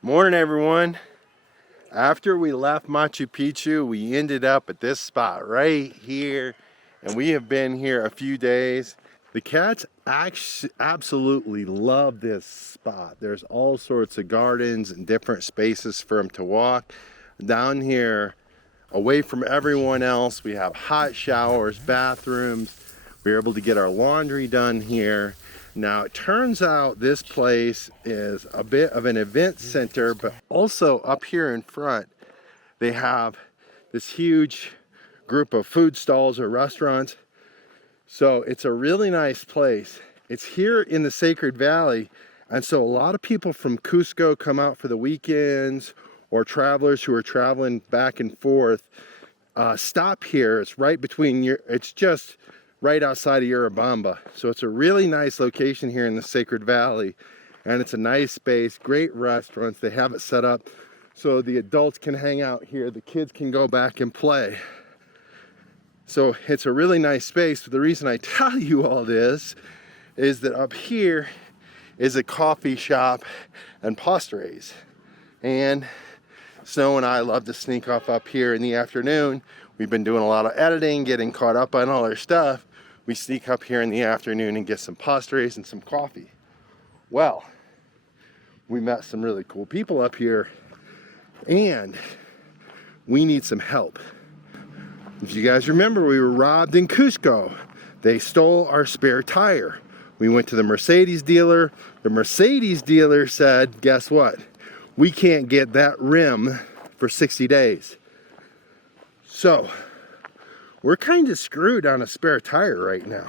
Morning, everyone. After we left Machu Picchu, we ended up at this spot right here, and we have been here a few days. The cats absolutely love this spot. There's all sorts of gardens and different spaces for them to walk. Down here, away from everyone else, we have hot showers, bathrooms. We're able to get our laundry done here. Now, it turns out this place is a bit of an event center, but also up here in front, they have this huge group of food stalls or restaurants. So it's a really nice place. It's here in the Sacred Valley, and so a lot of people from Cusco come out for the weekends, or travelers who are traveling back and forth stop here. It's right between it's just right outside of Urubamba. So it's a really nice location here in the Sacred Valley, and it's a nice space, great restaurants. They have it set up so the adults can hang out here, the kids can go back and play. So it's a really nice space. But the reason I tell you all this is that up here is a coffee shop and pastries. And Snow and I love to sneak off up here in the afternoon. We've been doing a lot of editing, getting caught up on all our stuff. We sneak up here in the afternoon and get some pastries and some coffee. Well, we met some really cool people up here, and we need some help. If you guys remember, we were robbed in Cusco. They stole our spare tire. We went to the Mercedes dealer. The Mercedes dealer said, guess what? We can't get that rim for 60 days. So we're kind of screwed on a spare tire right now.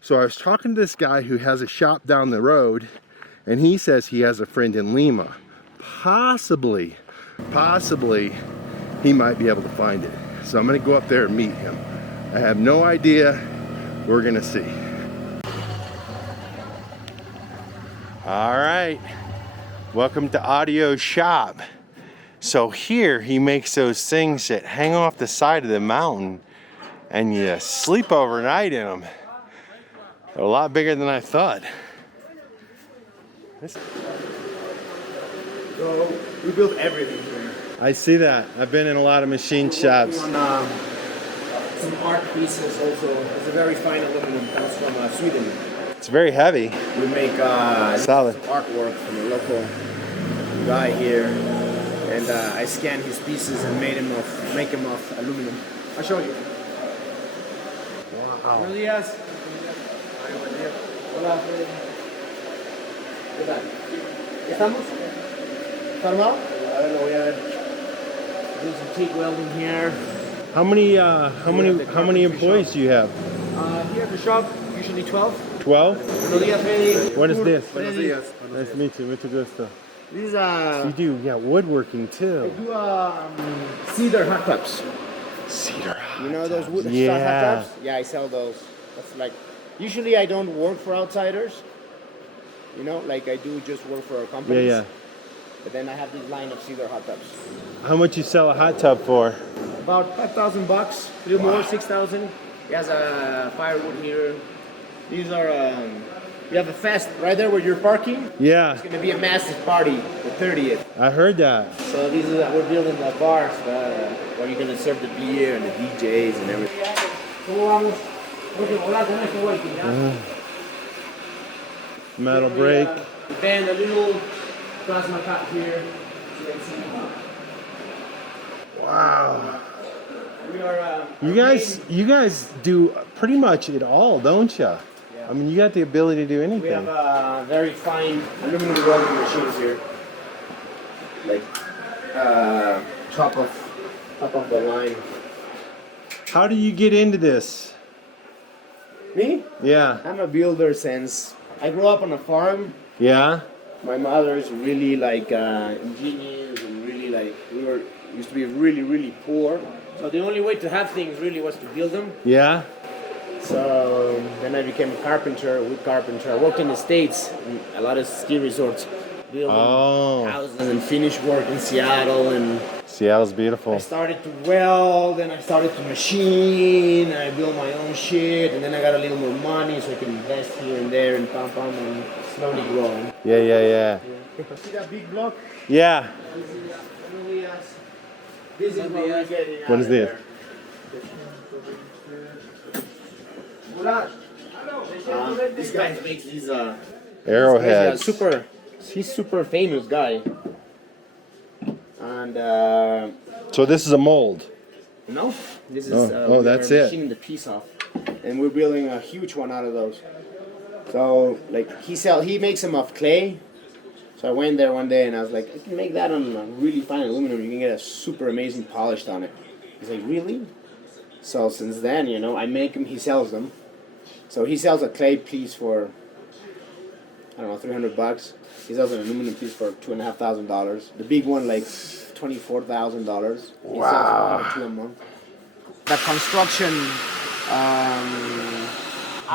So I was talking to this guy who has a shop down the road, and he says he has a friend in Lima. Possibly, he might be able to find it. So I'm gonna go up there and meet him. I have no idea. We're gonna see. All right, welcome to Audio Shop. So here he makes those things that hang off the side of the mountain and you sleep overnight in them. They're a lot bigger than I thought. So we build everything here. I see that. I've been in a lot of machine shops. On, some art pieces also. It's a very fine aluminum, comes from Sweden. It's very heavy. We make solid artwork from a local guy here, and I scanned his pieces and make him of aluminum. I'll show you. Wow. Buenos días. Hola, Freddy. ¿Qué tal? ¿Estamos? ¿Está armado? A ver, lo voy a ver. Do some TIG welding here. How many employees do you have? Here at the shop, usually 12. 12? Buenos días, Freddy. What is this? Buenos días. Nice to meet you. Mucho gusto. This is You do, yeah, woodworking I too. do cedar hot tubs. Cedar hot You know those wood hot Yeah. tubs? Yeah, I sell those. That's like, usually I don't work for outsiders. You know, like I do just work for companies. Yeah. But then I have this line of cedar hot tubs. How much you sell a hot tub for? About $5,000, a little more, 6,000. He has a firewood here. These are, we have a fest right there where you're parking. Yeah, It's gonna be a massive party, the 30th. I heard that. So these are, we're building the bars where you're gonna serve the beer and the DJs and everything. Metal brake. Then a little plasma cut here. Wow. We are. You guys do pretty much it all, don't you? Yeah. I mean, you got the ability to do anything. We have very fine aluminum welding machines here. Like top of the line. How do you get into this? Me? Yeah. I'm a builder since I grew up on a farm. Yeah? My mother is really like ingenious and really like used to be really poor. So the only way to have things really was to build them. Yeah? So then I became a carpenter, wood carpenter. I worked in the States, in a lot of ski resorts, building houses and finish work in Seattle. And Seattle's beautiful. I started to weld, then I started to machine, and I built my own shit, and then I got a little more money so I could invest here and there and and slowly grow. Yeah. See that big block? Yeah. This is what we're getting out What is of this? there. This guy makes these Arrowheads. he's super famous guy. And So this is a mold. no, this is Oh, that's it. machining the piece off, and we're building a huge one out of those. So like he makes them of clay. So I went there one day and I was like, I can make that on a really fine aluminum. You can get a super amazing polished on it. He's like, really? So since then, you know, I make them. He sells them. So he sells a clay piece for, I don't know, $300. He sells an aluminum piece for $2,500. The big one, like $24,000. Wow. He sells 1 or 2 a month. The construction.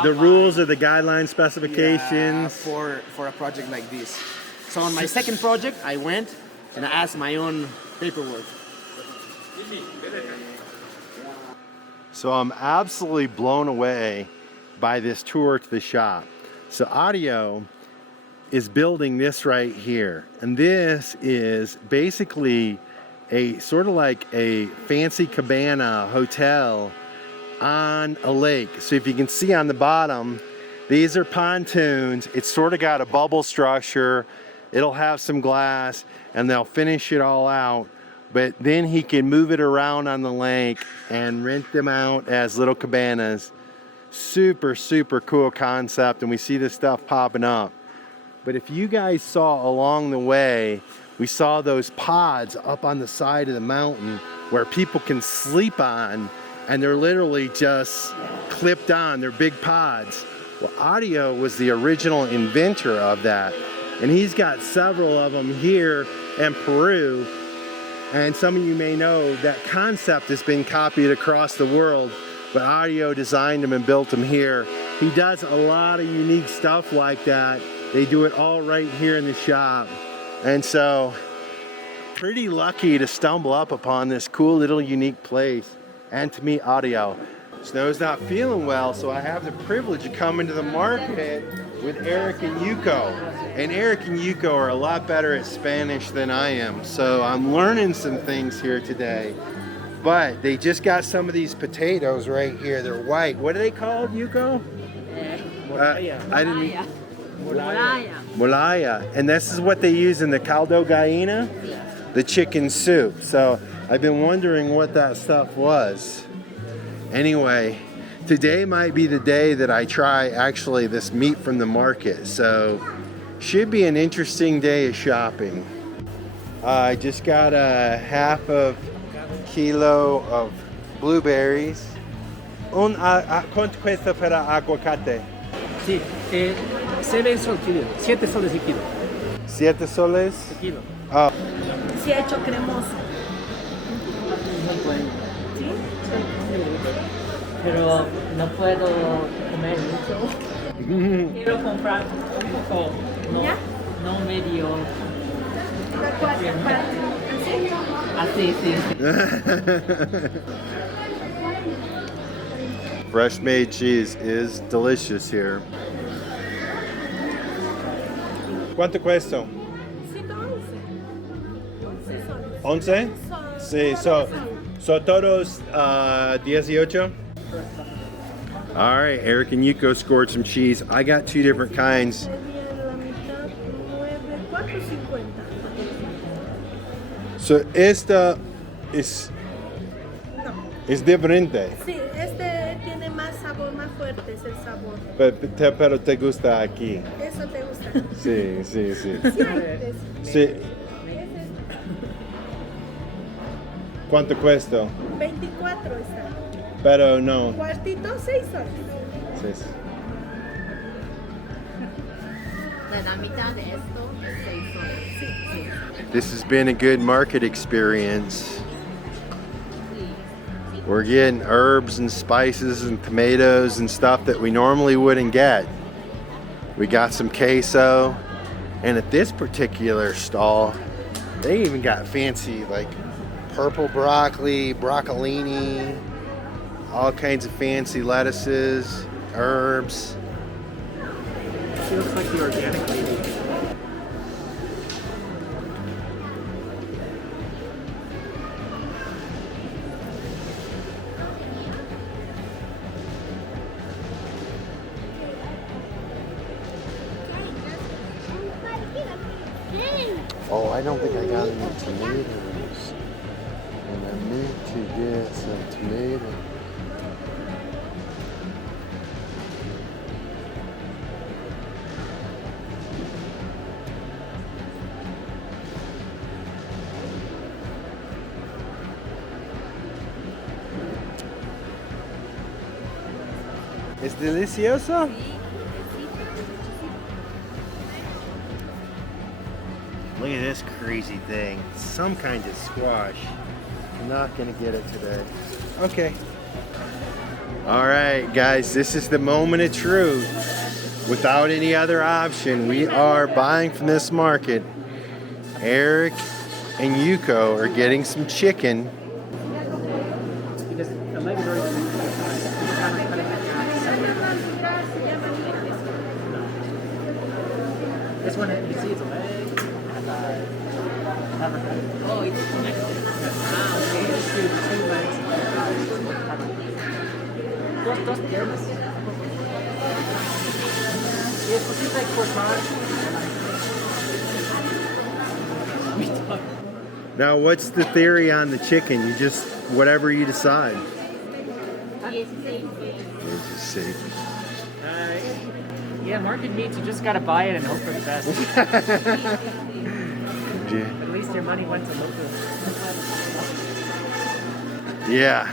The rules or the guideline specifications. For a project like this. So on my second project, I went and I asked my own paperwork. So I'm absolutely blown away by this tour to the shop. So Audio is building this right here. And this is basically a sort of like a fancy cabana hotel on a lake. So if you can see on the bottom, these are pontoons. It's sort of got a bubble structure. It'll have some glass and they'll finish it all out. But then he can move it around on the lake and rent them out as little cabanas. Super, super cool concept, and we see this stuff popping up. But if you guys saw along the way, we saw those pods up on the side of the mountain where people can sleep on, and they're literally just clipped on. They're big pods. Well, Audio was the original inventor of that, and he's got several of them here in Peru. And some of you may know that concept has been copied across the world, but Audio designed them and built them here. He does a lot of unique stuff like that. They do it all right here in the shop. And so, pretty lucky to stumble up upon this cool little unique place and to meet Audio. Snow's not feeling well, so I have the privilege of coming to the market with Eric and Yuko. And Eric and Yuko are a lot better at Spanish than I am, so I'm learning some things here today. But they just got some of these potatoes right here. They're white. What are they called, Yuko? I didn't. Molaya. And this is what they use in the caldo gallina, the chicken soup. So I've been wondering what that stuff was. Anyway, today might be the day that I try actually this meat from the market. So should be an interesting day of shopping. I just got a half of kilo of blueberries. ¿Cuánto cuesta para aguacate? Sí, 7 soles kilo, 7 soles el kilo. 7 soles? El kilo. Oh. Sí, hecho cremoso. ¿Sí? Pero no puedo comer mucho. Quiero comprar un poco, no, ¿Ya? no medio. ¿Así? Así, sí. Fresh made cheese is delicious here. ¿Cuánto cuesta? 11? Sí, so todos 18? All right, Eric and Yuko scored some cheese. I got 2 different kinds. So esta es diferente. Sí, este tiene más sabor, más fuerte es el sabor. Pero te gusta aquí. ¿Eso te gusta? Sí. Sí, hay Sí. ¿Cuánto cuesta? 24 está. Pero no. Cuartito, 6 soles. Sí. La mitad de esto es 6 soles. This has been a good market experience. We're getting herbs and spices and tomatoes and stuff that we normally wouldn't get. We got some queso, and at this particular stall, they even got fancy like purple broccoli, broccolini, all kinds of fancy lettuces, herbs. She looks like the organic lady. Oh, I don't think I got any tomatoes. And I meant to get some tomatoes. ¿Es delicioso? Look at this crazy thing. Some kind of squash. I'm not gonna get it today. Okay. All right, guys, this is the moment of truth. Without any other option, we are buying from this market. Eric and Yuko are getting some chicken. Because the leg is already been cut. This one, you see, it's a leg. Oh, it's connected. Ah, okay. Two legs. Dos piernas. Y después sí hay cortar. Now, what's the theory on the chicken? You just, whatever you decide. Just see. Yeah, market meats, you just gotta buy it and hope for the best. At least your money went to local. Yeah.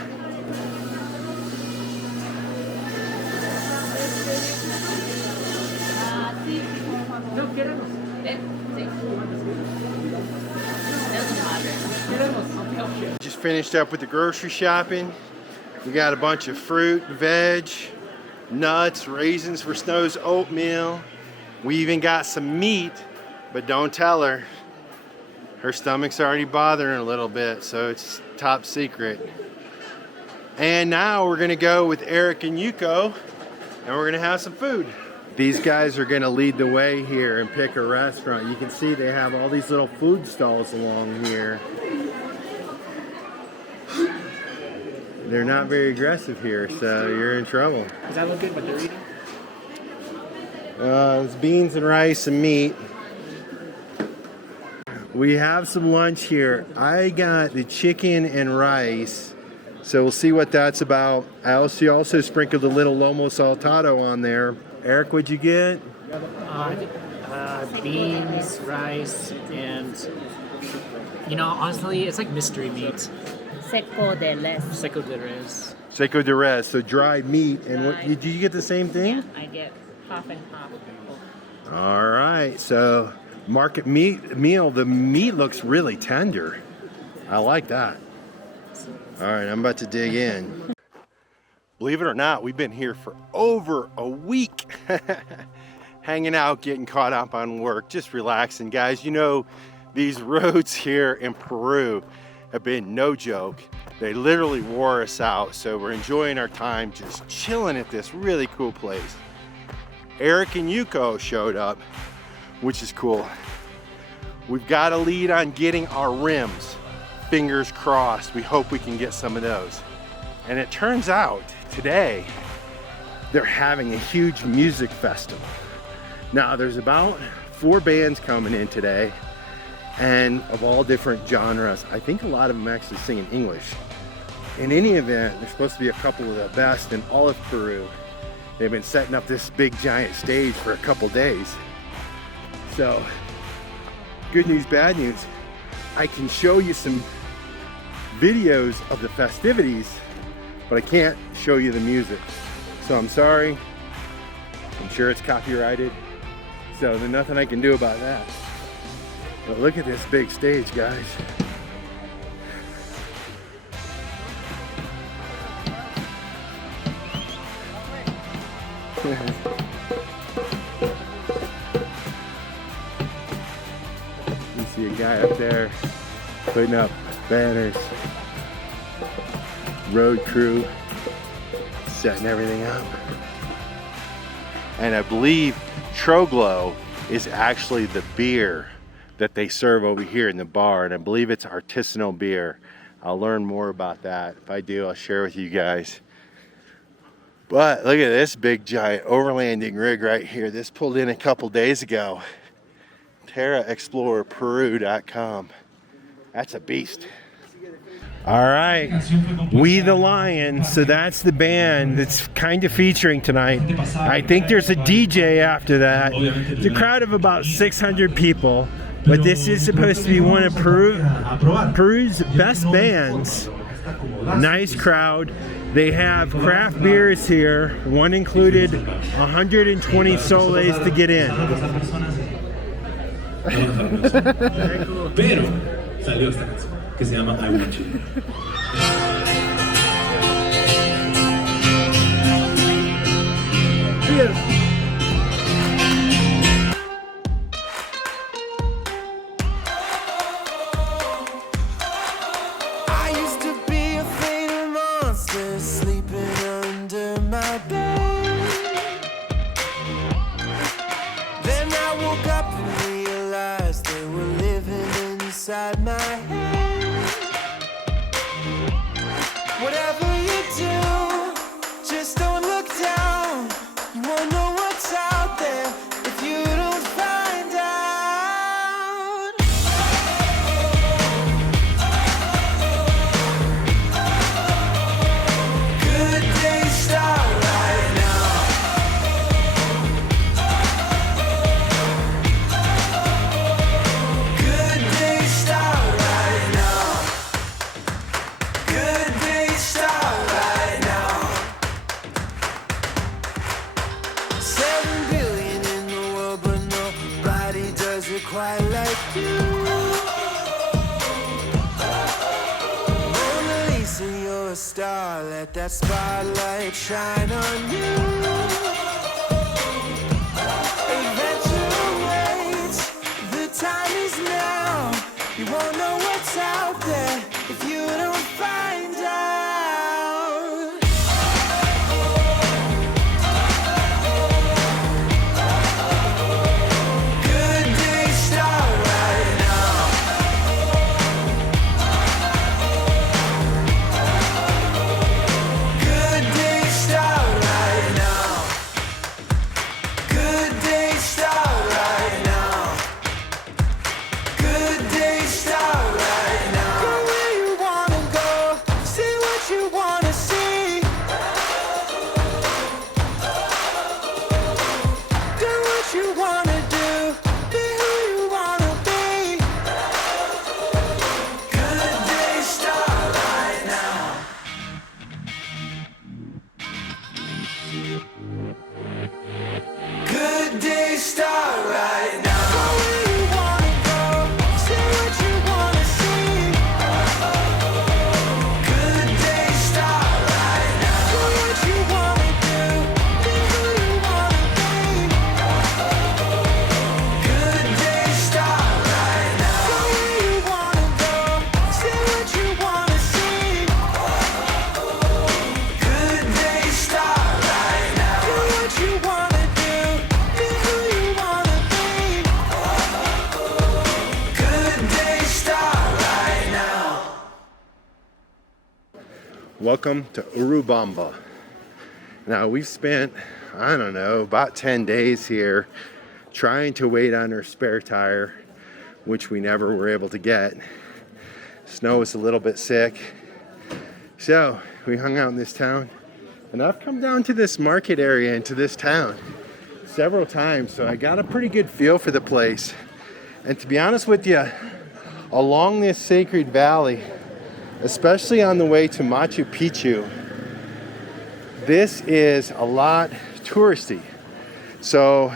No, queremos. Just finished up with the grocery shopping. We got a bunch of fruit, veg, nuts, raisins for Snow's oatmeal. We even got some meat, but don't tell her. Her stomach's already bothering a little bit, so it's top secret. And now we're gonna go with Eric and Yuko, and we're gonna have some food. These guys are gonna lead the way here and pick a restaurant. You can see they have all these little food stalls along here. They're not very aggressive here, so you're in trouble. Does that look good what they're eating? It's beans and rice and meat. We have some lunch here. I got the chicken and rice, so we'll see what that's about. I also sprinkled a little lomo saltado on there. Eric, what'd you get? Beans, rice, and honestly, it's like mystery meat. Seco de res. Seco de res. Seco de res, so dried meat. And what, did you get the same thing? Yeah, I get half and half. All right, so market meal. The meat looks really tender. I like that. All right, I'm about to dig in. Believe it or not, we've been here for over a week. Hanging out, getting caught up on work, just relaxing. Guys, these roads here in Peru have been no joke. They literally wore us out, so we're enjoying our time just chilling at this really cool place. Eric and Yuko showed up, which is cool. We've got a lead on getting our rims. Fingers crossed, we hope we can get some of those. And it turns out today they're having a huge music festival. Now there's about 4 bands coming in today, and of all different genres. I think a lot of them actually sing in English. In any event, there's supposed to be a couple of the best in all of Peru. They've been setting up this big giant stage for a couple days. So, good news, bad news. I can show you some videos of the festivities, but I can't show you the music. So I'm sorry. I'm sure it's copyrighted. So there's nothing I can do about that. But look at this big stage, guys. You see a guy up there putting up banners. Road crew setting everything up. And I believe Troglo is actually the beer that they serve over here in the bar, and I believe it's artisanal beer. I'll learn more about that. If I do, I'll share with you guys. But look at this big giant overlanding rig right here. This pulled in a couple days ago. paraexplorerperu.com. That's a beast. All right, We the Lion. So that's the band that's kind of featuring tonight. I think there's a DJ after that. It's a crowd of about 600 people, but this is supposed to be one of Peru's best bands. Nice crowd. They have craft beers here. One included 120 soles to get in. Pero salió esta canción que se llama I Want You. I used to be a fatal monster sleeping under my bed. Then I woke up and realized they were living inside my head. Whatever you do, just don't look down. You won't know what's out there if you don't find out. Good day start right now. Good day start right now. Good day start right now. 7 billion in the world, but nobody does it quite like you. Mona Lisa, you're a star. Let that spotlight shine on you. Adventure awaits. The time is now. You won't know what's out there if you don't find out. Good day start right now. Good day start right now. Good day start right now. Good day start right now. Go where you wanna go, see what you wanna see. Do what you wanna do, be who you wanna be. Good day start right now. Good day start right now. Go where you wanna go, see what you wanna see. Good day start right now. Do what you wanna do, be who you wanna be. Good day start right now. Go where you wanna go, see what you wanna see. Good day start right now. Do what you wanna do, be who you wanna be. Good day start right now. Welcome to Urubamba. Now we've spent, I don't know, about 10 days here trying to wait on our spare tire, which we never were able to get. Snow was a little bit sick. So we hung out in this town, and I've come down to this market area into this town several times, so I got a pretty good feel for the place. And to be honest with you, along this sacred valley, especially on the way to Machu Picchu, this is a lot touristy. So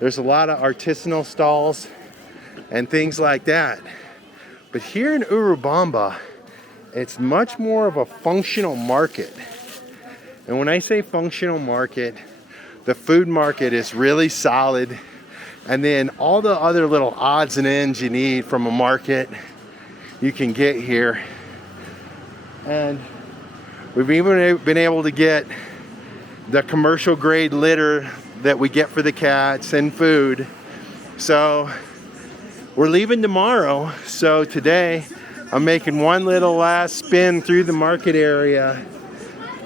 there's a lot of artisanal stalls and things like that. But here in Urubamba, it's much more of a functional market. And when I say functional market, the food market is really solid. And then all the other little odds and ends you need from a market, you can get here. And we've even been able to get the commercial grade litter that we get for the cats and food. So we're leaving tomorrow. So today I'm making one little last spin through the market area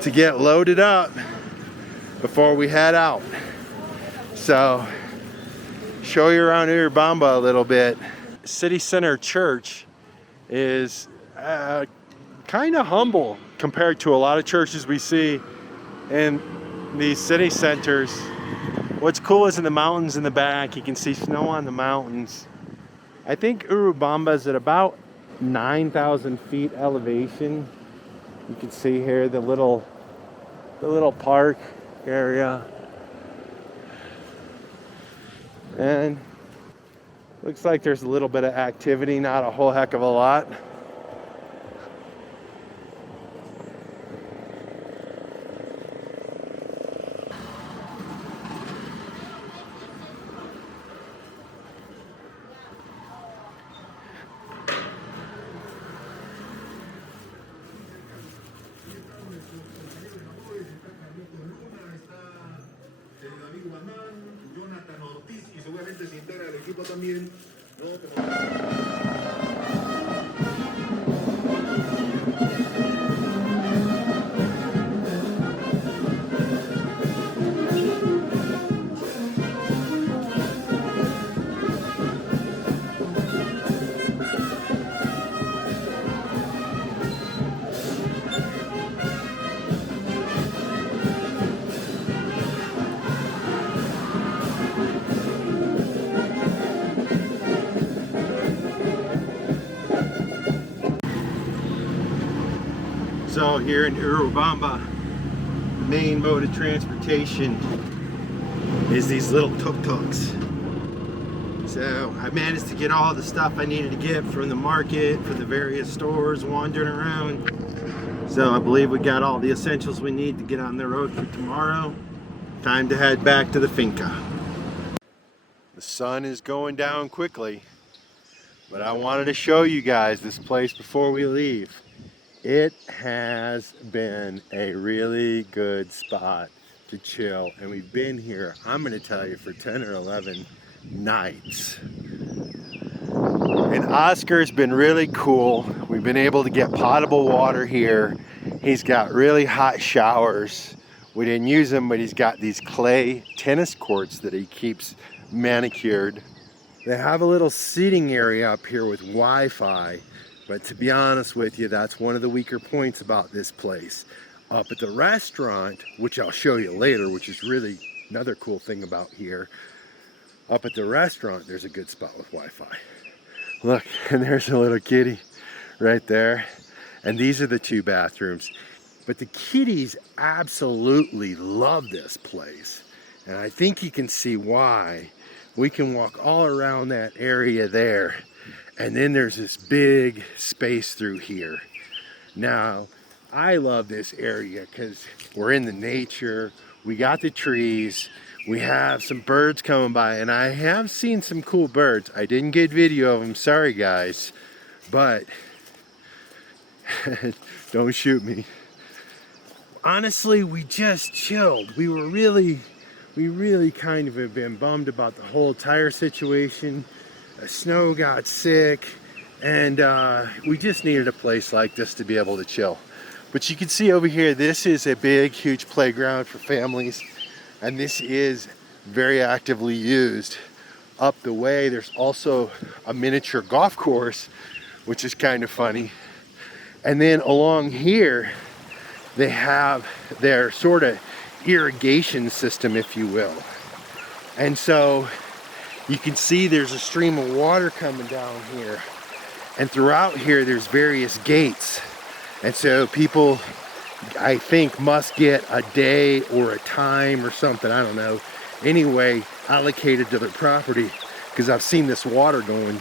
to get loaded up before we head out. So show you around Urubamba a little bit. City Center Church is kind of humble compared to a lot of churches we see in these city centers. What's cool is in the mountains in the back, you can see snow on the mountains. I think Urubamba is at about 9,000 feet elevation. You can see here the little park area. And looks like there's a little bit of activity, not a whole heck of a lot. So here in Urubamba, the main mode of transportation is these little tuk-tuks. So I managed to get all the stuff I needed to get from the market, from the various stores, wandering around. So I believe we got all the essentials we need to get on the road for tomorrow. Time to head back to the finca. The sun is going down quickly, but I wanted to show you guys this place before we leave. It has been a really good spot to chill, and we've been here, I'm going to tell you, for 10 or 11 nights. And Oscar's been really cool. We've been able to get potable water here. He's got really hot showers. We didn't use them, but he's got these clay tennis courts that he keeps manicured. They have a little seating area up here with Wi-Fi. But to be honest with you, that's one of the weaker points about this place. Up at the restaurant, which I'll show you later, which is really another cool thing about here. Up at the restaurant, there's a good spot with Wi-Fi. Look, and there's a little kitty right there. And these are the two bathrooms. But the kitties absolutely love this place. And I think you can see why. We can walk all around that area there. And then there's this big space through here. Now, I love this area because we're in the nature. We got the trees. We have some birds coming by. And I have seen some cool birds. I didn't get video of them. Sorry, guys. But don't shoot me. Honestly, we just chilled. We really kind of have been bummed about the whole tire situation. The snow got sick, and we just needed a place like this to be able to chill. But you can see over here, this is a big, huge playground for families, and this is very actively used. Up the way, there's also a miniature golf course, which is kind of funny. And then along here, they have their sort of irrigation system, if you will. And so you can see there's a stream of water coming down here. And throughout here, there's various gates. And so people, I think, must get a day or a time or something, I don't know, anyway, allocated to their property, because I've seen this water going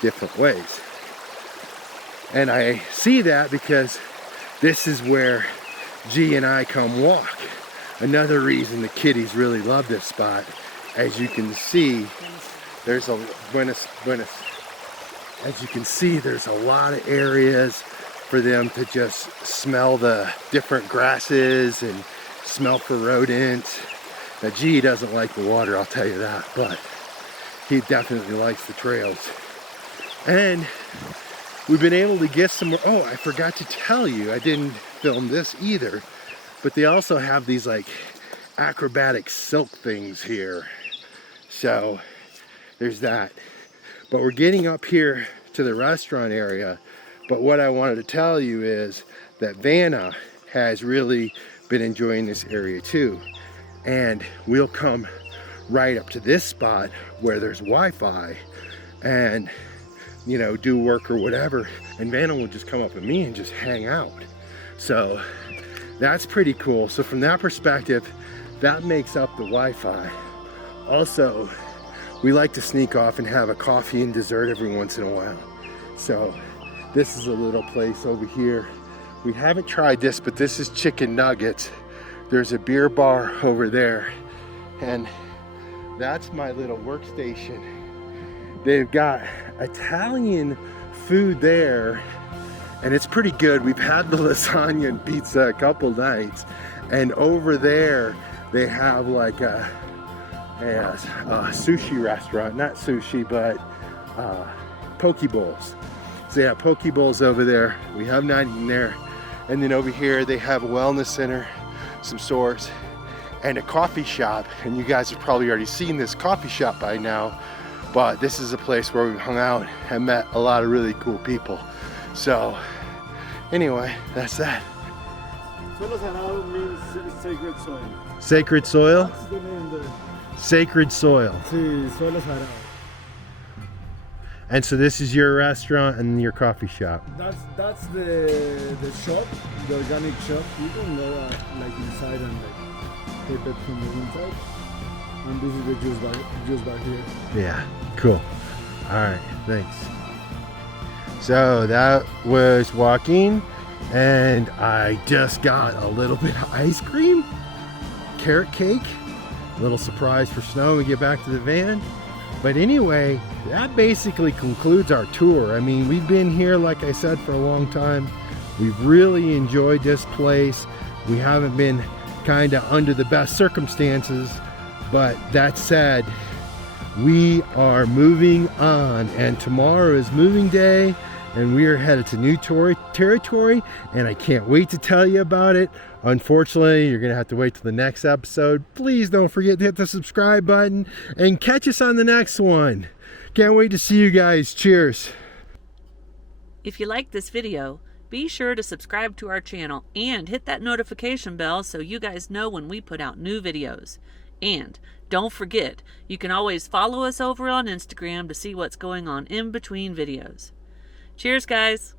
different ways. And I see that because this is where G and I come walk. Another reason the kitties really love this spot. As you can see, there's a as you can see, there's a lot of areas for them to just smell the different grasses and smell for rodents. Now, G doesn't like the water, I'll tell you that, but he definitely likes the trails. And we've been able to get some more. Oh, I forgot to tell you, I didn't film this either, but they also have these like acrobatic silk things here. So there's that. But we're getting up here to the restaurant area. But what I wanted to tell you is that Vanna has really been enjoying this area too. And we'll come right up to this spot where there's Wi-Fi and, you know, do work or whatever. And Vanna will just come up with me and just hang out. So that's pretty cool. So from that perspective, that makes up the Wi-Fi. Also, we like to sneak off and have a coffee and dessert every once in a while. So this is a little place over here. We haven't tried this, but this is chicken nuggets. There's a beer bar over there. And that's my little workstation. They've got Italian food there, and it's pretty good. We've had the lasagna and pizza a couple nights. And over there, they have like a sushi restaurant. Not sushi, but poke bowls. So they have poke bowls over there. We have not eaten there. And then over here, they have a wellness center, some stores, and a coffee shop. And you guys have probably already seen this coffee shop by now, but this is a place where we've hung out and met a lot of really cool people. So anyway, that's that. Suelo Sagrado means sacred soil. Sacred soil? That's the name there. Sacred soil. Sí, Suelo Sagrado. And so this is your restaurant and your coffee shop. That's the shop, the organic shop. You can go like inside and like take it from the inside. And this is the juice bar here. Yeah, cool. All right, thanks. So that was walking, and I just got a little bit of ice cream, carrot cake, a little surprise for Snow when we get back to the van. But anyway, that basically concludes our tour. I mean, we've been here, like I said, for a long time. We've really enjoyed this place. We haven't been kind of under the best circumstances, but that said, we are moving on, and tomorrow is moving day, and we are headed to new territory, and I can't wait to tell you about it. Unfortunately, you're gonna have to wait till the next episode. Please don't forget to hit the subscribe button and catch us on the next one. Can't wait to see you guys. Cheers. If you like this video, be sure to subscribe to our channel and hit that notification bell so you guys know when we put out new videos. And don't forget, you can always follow us over on Instagram to see what's going on in between videos. Cheers, guys!